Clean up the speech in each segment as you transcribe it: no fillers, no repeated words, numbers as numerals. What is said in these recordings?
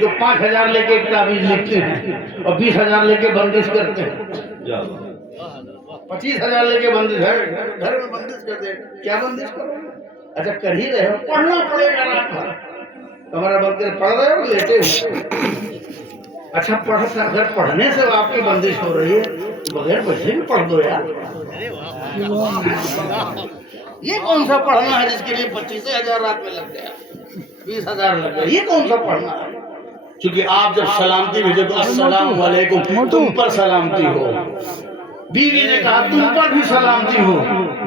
جو 5,000 لے کے ایک تعویذ لکھتے ہیں اور 20,000 لے کے بندش کرتے ہیں، 25,000 لے کے بندش ہے، گھر میں بندش کرتے ہیں، کیا بندش کرو؟ اچھا کر ہی رہے ہو، پڑھنا پڑے گا رات بھر، ہمارا بند کر پڑھ رہے ہو لیٹے ہو؟ اچھا پڑھتا، اگر پڑھنے سے آپ کی بندش ہو رہی ہے تو بغیر پیسے بھی پڑھ دو یار۔ یہ کون سا پڑھنا ہے جس کے لیے 25,000 رات میں لگ گیا، 20,000 لگ گیا؟ یہ کون سا پڑھنا ہے؟ چونکہ آپ جب سلامتی بھیجو تو السلام علیکم، تم پر سلامتی ہو، بیوی نے کہا تم پر بھی سلامتی ہو،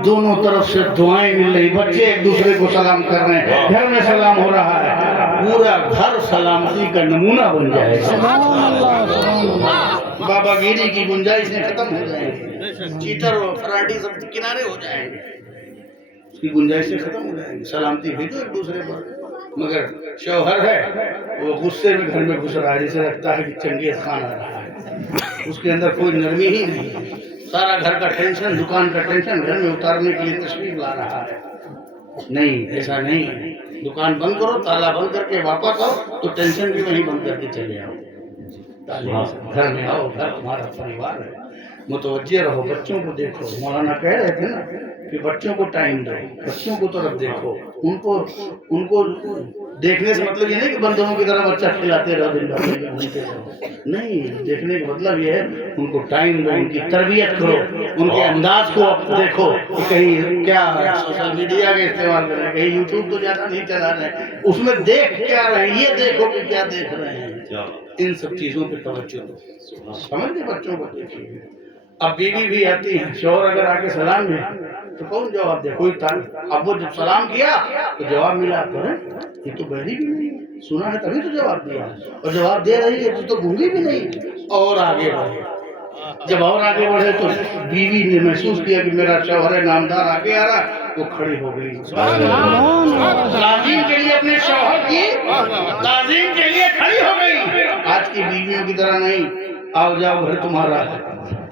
دونوں طرف سے دعائیں مل رہی، بچے ایک دوسرے کو سلام کر رہے ہیں، گھر میں سلام ہو رہا ہے، پورا گھر سلامتی کا نمونہ بن جائے گا۔ بابا گیری کی گنجائشیں ختم ہو جائیں گی، چیٹر اور فراڈی سب کنارے ہو جائیں گے، اس کی گنجائشیں ختم ہو جائیں گی، سلامتی بھیجو ایک دوسرے پر۔ مگر شوہر ہے وہ غصے میں گھر میں گھس رہا ہے، جسے لگتا ہے کہ چنگیز خان آ رہا ہے، اس کے اندر کوئی نرمی ہی نہیں، سارا گھر کا ٹینشن، دکان کا ٹینشن گھر میں اتارنے کے لیے تشریف لا رہا ہے۔ نہیں، ایسا نہیں، دکان بند کرو، تالا بند کر کے واپس آؤ تو ٹینشن بھی وہیں بند کر کے چلے آؤ، گھر میں آؤ، گھر تمہارا پریوار ہے، متوجہ رہو، بچوں کو دیکھو۔ مولانا کہہ رہے تھے نا کہ بچوں کو ٹائم دو، بچوں کو طرف دیکھو، ان کو دیکھنے سے مطلب یہ نہیں کہ بندروں کی طرح بچہ کھلاتے رہو، دن بھر گھومتے رہو، نہیں، دیکھنے کا مطلب یہ ہے ان کو ٹائم دو، ان کی تربیت کرو، ان کے انداز کو دیکھو کہ کہیں کیا سوشل میڈیا کا استعمال کر رہے ہیں، کہیں یوٹیوب تو زیادہ نہیں چلا رہے ہیں، اس میں دیکھ کیا رہے ہیں، یہ دیکھو کہ کیا دیکھ رہے ہیں، ان سب چیزوں پہ توجہ دو، سمجھ کے بچوں کو دیکھیے۔ اب بیوی بھی آتی ہے، شوہر اگر آ کے سلام دے تو کون جواب دے؟ کوئی اب وہ جب سلام کیا تو جواب ملا تو ہے یہ تو بہری بھی نہیں، سنا ہے تبھی تو جواب دیا، اور جواب دے رہی ہے تو گونگی بھی نہیں، اور آگے بڑھے۔ جب اور آگے بڑھے تو بیوی نے محسوس کیا کہ میرا شوہر نامدار آگے آ رہا، وہ کھڑی ہو گئی، تعظیم کے لیے اپنے شوہر کی تعظیم کے لیے کھڑی ہو گئی۔ آج کی بیویوں کی طرح نہیں، آؤ جاؤ گھر تمہارا ہے،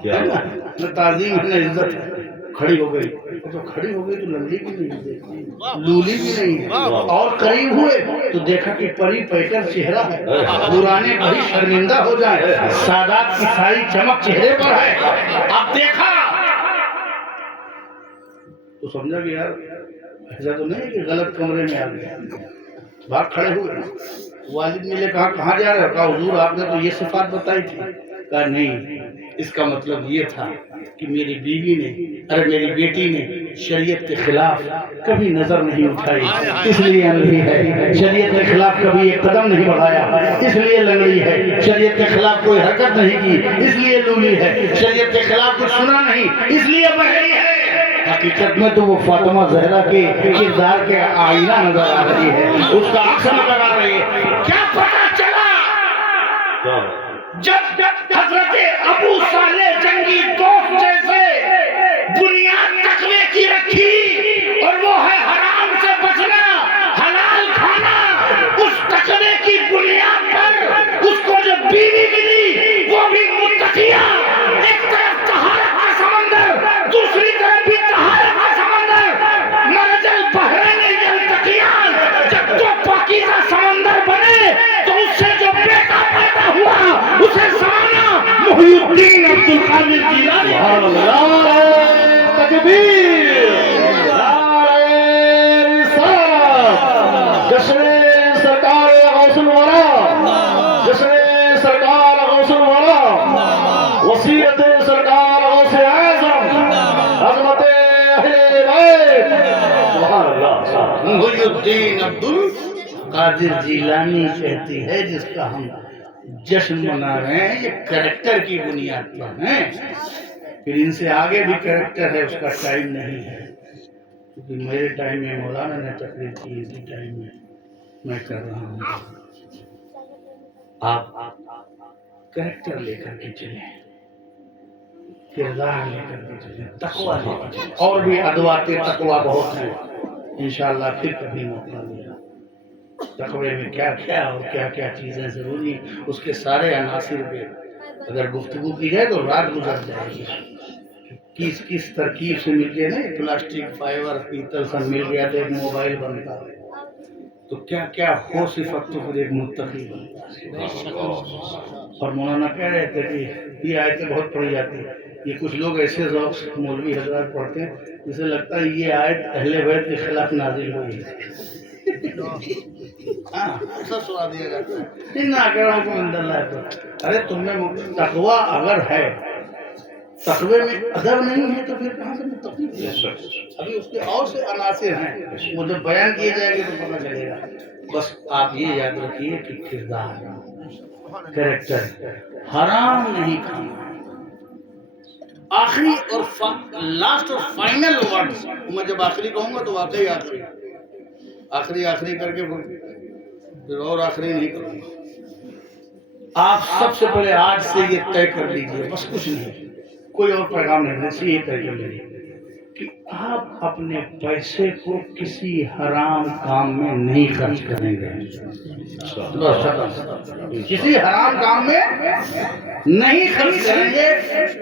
نہ تعظیم ہے نہ عزت ہے، کھڑی ہو گئی، تو کھڑی ہو گئی تو لنگڑی بھی نہیں، لولی بھی نہیں ہے، اور قریب ہوئے تو دیکھا کہ پری پیکر چہرہ ہے، پرانے بھائی شرمندہ ہو جائیں، سادات کی ساری چمک چہرے پر ہے، اب دیکھا تو سمجھا کہ یار ایسا تو نہیں کہ غلط کمرے میں آ گیا، بھاگ کھڑے ہوئے۔ والد نے کہا کہاں جا رہے ہو؟ کہا حضور آپ نے تو یہ صفات بتائی تھی۔ کہا نہیں، اس کا مطلب یہ تھا کہ میری بیوی نے، میری بیٹی نے شریعت کے خلاف کبھی نظر نہیں اٹھائی، اس لیے انگلی ہے، شریعت کے خلاف کبھی ایک قدم نہیں بڑھایا، اس لیے لنگڑی ہے، شریعت کے خلاف کوئی حرکت نہیں کی، اس لیے لولی ہے، شریعت کے خلاف کچھ سنا نہیں، اس لیے بہری ہے۔ حقیقت میں تو وہ فاطمہ زہرا کے کردار کے آئینہ نظر آ رہی ہے، اس کا عکس نظر آ رہی ہے۔ کیا پتہ چلا جب حضرت ابو صالح جنگی دوست جیسے بنیاد تقوی کی رکھی، اور وہ ہے حرام سے بچنا، حلال کھانا، اس تقوی کی بنیاد پر اس کو جو بیوی ملی وہ بھی متقیہ، ایک طرف طہارت کا سمندر، دوسری طرف بھی طہارت کا سمندر، مرج البحرین یلتقیان، جب تو پاکیزہ سمندر بنے تو اس سے جو بیٹا پیدا ہوا اسے سمانا محی الدین عبد القادر جیلانی۔ تکبیر، نعرہ رسالت، جشن سرکار غوث الورا، جشن سرکار غوث الورا، وصیت سرکار غوث اعظم، عظمت اہل بیت، سبحان اللہ۔ محی الدین عبد القادر جیلانی کہتی ہے جس کا ہم جشن منا رہے ہیں، یہ کریکٹر کی بنیاد پر ہیں، پھر ان سے آگے بھی کریکٹر ہے، اس کا ٹائم نہیں ہے، کیونکہ میرے ٹائم میں مولانا نے تقریر کی، اسی ٹائم میں کر رہا ہوں۔ آپ کریکٹر لے کر کے چلیں، کردار لے کر کے چلیں، تقویٰ لے کر چلیں، اور بھی ادوات تقویٰ بہت ہیں، انشاءاللہ پھر کبھی موقع ملا۔ تقوی میں کیا کیا اور کیا کیا چیزیں ضروری ہیں، اس کے سارے عناصر پہ اگر گفتگو کی جائے تو رات گزر جائے گی۔ کس ترکیب سے مل کے نہیں، پلاسٹک، فائبر، پیتل سب مل گیا تو ایک موبائل بنتا ہے، تو کیا کیا ہو صفت تو پھر ایک متقی بنتا ہے۔ اور مولانا کہہ رہے تھے کہ یہ آیتیں بہت پڑھی جاتی ہیں، یہ کچھ لوگ ایسے ذوق سے مولوی حضرات پڑھتے ہیں جسے لگتا ہے یہ آیت اہل بیت کے خلاف نازل ہوئی ہے۔ ہاں ایسا سنا دیا جاتا ہے، ان اکرمکم عند اللہ، ارے تم میں تقوی اگر ہے، تقوی میں ادب نہیں ہے تو پھر کہاں سے متقی ہے؟ ابھی اس کے اور سے عناصر ہیں، وہ جب بیان کیے جائیں گے تو پتہ چلے گا۔ بس آپ یہ یاد رکھیے کہ کردار، کریکٹر، حرام نہیں کھانا۔ آخری اور لاسٹ اور فائنل ورڈ، میں جب آخری کہوں گا تو واقعی آخری آخری کر کے پھر اور آخری نہیں کروں گا۔ آپ سب سے پہلے آج سے یہ طے کر لیجئے، بس کچھ نہیں، کوئی اور پیغام نہیں، بس یہ طے کر لیجئے کہ آپ اپنے پیسے کو کسی حرام کام میں نہیں خرچ کریں گے۔ کسی حرام کام میں نہیں خرچ کریں گے،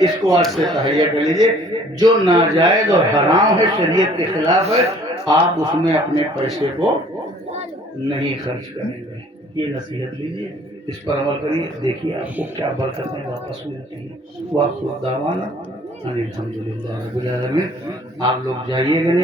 اس کو آج سے تہیہ کر لیجئے۔ جو ناجائز اور حرام ہے، شریعت کے خلاف ہے، آپ اس میں اپنے پیسے کو نہیں خرچ کریں گے۔ یہ نصیحت لیجئے، اس پر عمل کریے، دیکھیے آپ کو کیا برکتیں واپس ملتی ہیں۔ وآخر دعوانا ان الحمدللہ رب العالمین۔ آپ لوگ جائیے گا نہیں۔